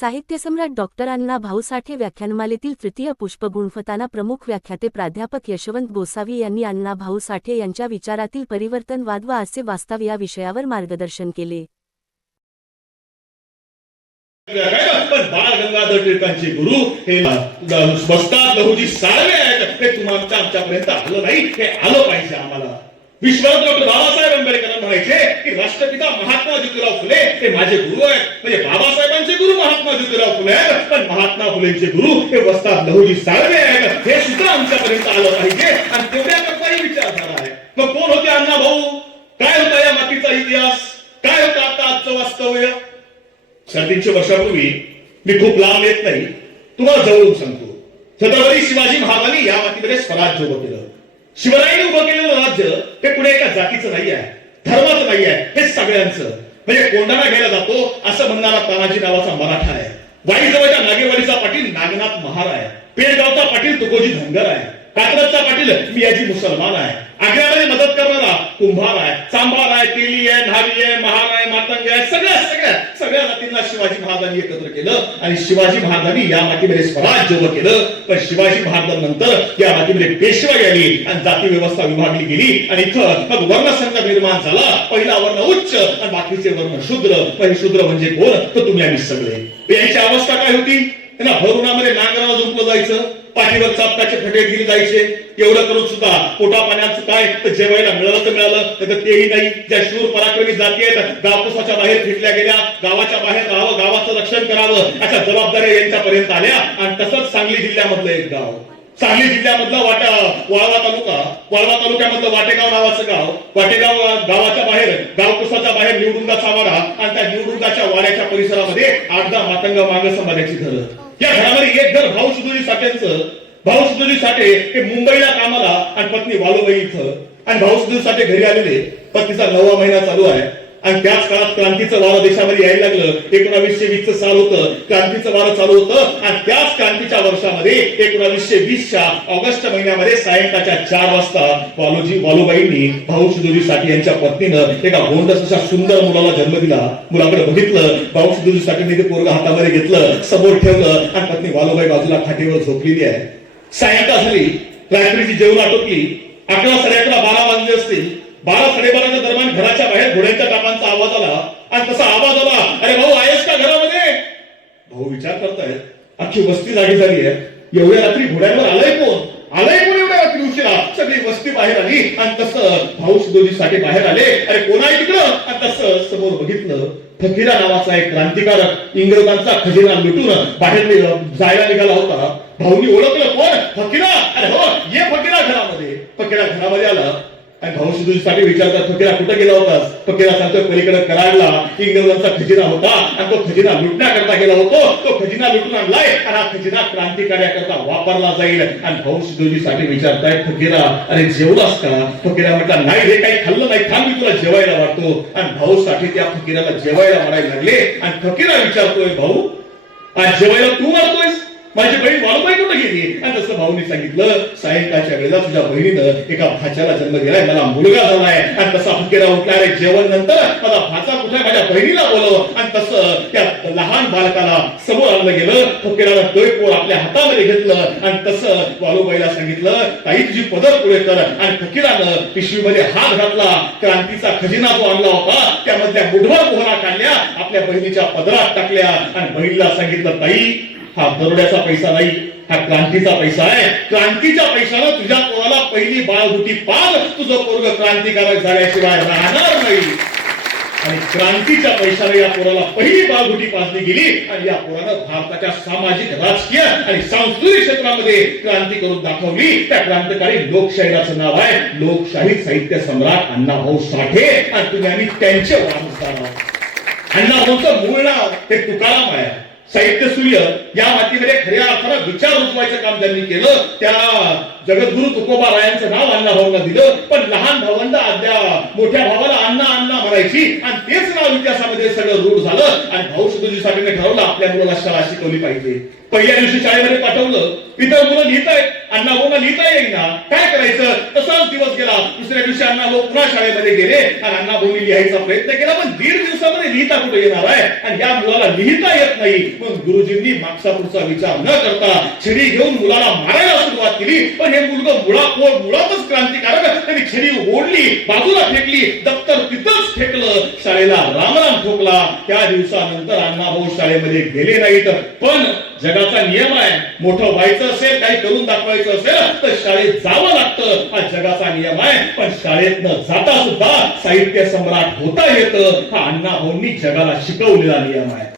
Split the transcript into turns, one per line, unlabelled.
साहित्यसम्राट doctor अण्णा भाऊसाठे व्याख्यानमालेतील तृतीय पुष्प गुणफताना प्रमुख व्याख्याते प्राध्यापक यशवंत गोसावी यांनी अण्णा भाऊ साठे यांच्या विचारातील परिवर्तनवाद व असे वास्तव या विषयावर मार्गदर्शन केले.
बाळ गंगाधर टिळकांचे गुरु हे बसतात लहुजी सारवे आहेत. हे तुम्हाला आमच्यापर्यंत आलं नाही हे आलं पाहिजे आम्हाला. विश्वरत्न डॉक्टर बाबासाहेब आंबेडकर म्हणायचे की राष्ट्रपिता महात्मा ज्योतिराव फुले हे माझे गुरु आहेत. म्हणजे बाबासाहेबांचे गुरु महात्मा ज्योतिराव फुले आहेत. पण महात्मा फुलेंचे गुरु हे वस्ताद लहुजी साळवे आहेत. हे सुद्धा आमच्यापर्यंत आलं पाहिजे. आणि तेवढ्या करताही विचार झाला आहे. मग कोण होते अण्णा भाऊ? काय होता या मातीचा इतिहास? काय होता आता आजचं वास्तव्य? साडेतीनशे वर्षापूर्वी मी खूप लांब येत नाही. तुम्हाला जवळून सांगतो. छत्रपती शिवाजी महाराजांनी या मातीमध्ये स्वराज्य उभं केलं. शिवरायांनी उभं केलेलं राज्य हे कुठे एका जातीचं नाही आहे धर्माचं नाही आहे हे सगळ्यांचं. म्हणजे कोंडाणा घ्यायला जातो असं म्हणणारा तानाजी नावाचा मराठा आहे. वाईजवळच्या नागेवाडीचा पाटील नागनाथ महार आहे पेडगावचा पाटील तुकोजी धनगर आहे कात्रजचा पाटील मियाजी मुसलमान आहे. आग्र्यामध्ये मदत करणारा कुंभार आहे. चांभार आहे तेली आहे न्हावी आहे महार आहे मातंग आहे सगळ्या सगळ्या सगळ्या जातींना शिवाजी महाराजांनी एकत्र केलं आणि शिवाजी महाराजांनी या मातीमध्ये स्वराज्य उभं केलं. पण शिवाजी महाराजांनंतर या मातीमध्ये पेशवा आली आणि जाती व्यवस्था विभागली गेली. आणि इथं मग वर्णसंघ निर्माण झाला. पहिला वर्ण उच्च आणि बाकीचे वर्ण शूद्र. पण शूद्र म्हणजे कोण? तर तुम्ही आम्ही सगळे. यांची अवस्था काय होती? त्यांना भरुणामध्ये नांगराला झोपलं जायचं. पाठीवर चापकाचे फटे दिले जायचे. एवढं करून सुद्धा पोटा पाण्याचं काय तर जेवायला मिळालं तर मिळालं तर तेही नाही. ज्या शूर पराक्रमी जाती आहेत गावकुसाच्या बाहेर फिरल्या गेल्या गावाच्या बाहेर राहावं गावाचं रक्षण करावं अशा जबाबदाऱ्या यांच्यापर्यंत आल्या. आणि तसंच सांगली जिल्ह्यामधलं एक गाव. सांगली जिल्ह्यामधला वाटा वाळवा तालुका. वाळवा तालुक्यामधलं वाटेगाव नावाचं गाव. वाटेगाव गावाच्या बाहेर गावकुसाच्या बाहेर निवडुंगाचा वाडा आणि त्या निवडुंगाच्या वाड्याच्या परिसरामध्ये आठ दहा मातंग माग समाजाची घरं. या घरामध्ये एक घर भाऊ सुधुरी साठेचं. भाऊ सुधुरी साठे हे मुंबईला कामाला आणि पत्नी वालुबाई इथं. आणि भाऊ सुधुरी साठे घरी आलेले. पत्नीचा नववा महिना चालू आहे. आणि त्याच काळात क्रांतीचं वारं देशामध्ये यायला लागलं. एकोणावीसशे वीसचं साल होतं क्रांतीचं वारं चालू होतं आणि त्याच क्रांतीच्या वर्षामध्ये एकोणावीसशे वीसच्या ऑगस्ट महिन्यामध्ये सायंकाळच्या चार वाजता वालोजी वालुबाईंनी भाऊ सुधुरी साठी यांच्या पत्नीनं एका गोंडस अशा सुंदर मुलाला जन्म दिला. मुलाकडे बघितलं भाऊ सुधुरी साठीने ते पोरग हातामध्ये घेतलं समोर ठेवलं आणि पत्नी वालुबाई बाजूला खाटीवर झोपलेली आहे. सायंकाळ झाली रात्रीची जेवण आटोपली अकरा साडे अकरा बारा वाजले असतील. बारा साडेबाराच्या दरम्यान घराच्या बाहेर घोड्यांच्या टापांचा आवाज आला. आणि तसा आवाज आला अरे भाऊ आहेस का घरामध्ये? भाऊ विचार करतायत अख्खी वस्ती जागी झाली आहे. एवढ्या रात्री घोड्यांवर आलंय कोण? आलंय कोण एवढ्या रात्री उशिरा? सगळी वस्ती बाहेर आली आणि तसं भाऊ सुदोजी साठी बाहेर आले. अरे कोण आहे तिकडं? आणि तसं समोर बघितलं फकीरा नावाचा एक क्रांतिकारक इंग्रजांचा खजिना लुटून बाहेर जायला निघाला होता. भाऊनी ओळखलं कोण? फकीरा. अरे हो ये फकीरा घरामध्ये. फकीरा घरामध्ये आला. आणि भाऊ साठी विचारतात फकीरा कुठे गेला होतास? फकीरा सांगतोय पलीकडे कराडला. इंग्रजांचा खजिना होता आणि तो खजिना लुटण्याकरता गेला होतो. तो खजिना लुटून आणलाय आणि हा खजिना क्रांतिकार्याकरता वापरला जाईल. आणि भाऊ साठी विचारताय फकीरा अरे जेवलास का? फकीरा म्हटला नाही रे काही खाल्लं नाही. थांब मी तुला जेवायला वाटतो आणि भाऊ साठी त्या फकीराला जेवायला वाढायला लागले. आणि फकीरा विचारतोय भाऊ आज जेवायला तू मारतोयस माझी बहीण वाळूबाई कुठे गेली? आणि तसं भाऊनी सांगितलं सायंकाळच्या वेळेला तुझ्या बहिणीनं एका भाच्याला जन्म दिलाय मला मुलगा झालाय. आणि तसा फुकेरा उठला रे जेवण नंतर मला भाचा कुठला माझ्या बहिणीला बोलव. आणि तसं त्या लहान बालकाला समोर आणलं गेलं फुकेराला तोय आपल्या हातामध्ये घेतलं. आणि तसं वाळूबाईला सांगितलं ताई तुझी पदर पुढे कर. आणि फकीरानं पिशवीमध्ये हात घातला क्रांतीचा खजिना जो आणला होता त्यामधल्या मुठभर पोहरा काढल्या आपल्या बहिणीच्या पदरात टाकल्या. आणि बहिणीला सांगितलं ताई हा दरोड्याचा पैसा नाही हा क्रांतीचा पैसा आहे. क्रांतीच्या पैशानं तुझ्या पोराला पहिली बाळगुटी पाल. तुझं पोरग क्रांतिकारक झाल्याशिवाय राहणार नाही. आणि क्रांतीच्या पैशाने या पोराला पहिली बाळगुटी पाजली गेली. आणि या पोरानं भारताच्या सामाजिक राजकीय आणि सांस्कृतिक क्षेत्रामध्ये क्रांती करून दाखवली. त्या क्रांतिकारी लोकशाहीराचं नाव आहे लोकशाही साहित्य सम्राट अण्णाभाऊ साठे. आणि तुम्ही आम्ही त्यांचे वारसदार आहोत. अण्णाभाऊचं मूळ नाव हे तुकाराम आहे. साहित्य सूर्य या मातीमध्ये खऱ्या अर्थानं विचार रुजवायचं काम त्यांनी केलं त्या जगद्गुरु तुकोबा रायांचं नाव अण्णा भाऊंना दिलं. पण लहान भावंड अद्या मोठ्या भावाला अण्णा अण्णा म्हणायची. आणि तेच नाव इतिहासामध्ये सगळं रूढ झालं. आणि भाऊ सुधोजीसाठी ठरवलं आपल्या मुलाला शाळा शिकवली पाहिजे. पहिल्या दिवशी शाळेमध्ये पाठवलं. इतर मुलं लिहित आहेत अण्णा भाऊंना लिहिता येईना. काय करायचं? तसाच दिवस गेला. दुसऱ्या दिवशी अण्णा भाऊ पुन्हा शाळेमध्ये गेले. आणि अण्णा भाऊनी लिहायचा प्रयत्न केला. पण दीड दिवसामध्ये लिहिता कुठे येणार आहे? आणि या मुलाला लिहिता येत नाही. मग गुरुजींनी मागचा पुढचा विचार न करता छडी घेऊन मुलाला मारायला सुरुवात केली पण हे मुलगा मुळा मुळातच क्रांतिकारक त्यांनी छडी ओढली बाजूला फेकली दप्तर तिथंच फेकलं. शाळेला रामराम ठोकला. त्या दिवसानंतर अण्णाभाऊ शाळेमध्ये गेले नाहीत. पण जगाचा नियम आहे मोठं व्हायचं असेल काही करून दाखवायचं असेल तर शाळेत जावं लागतं. हा जगाचा नियम आहे पण शाळेत न जाता सुद्धा साहित्य सम्राट होता येतं. हा अण्णाभाऊंनी जगाला शिकवलेला नियम आहे.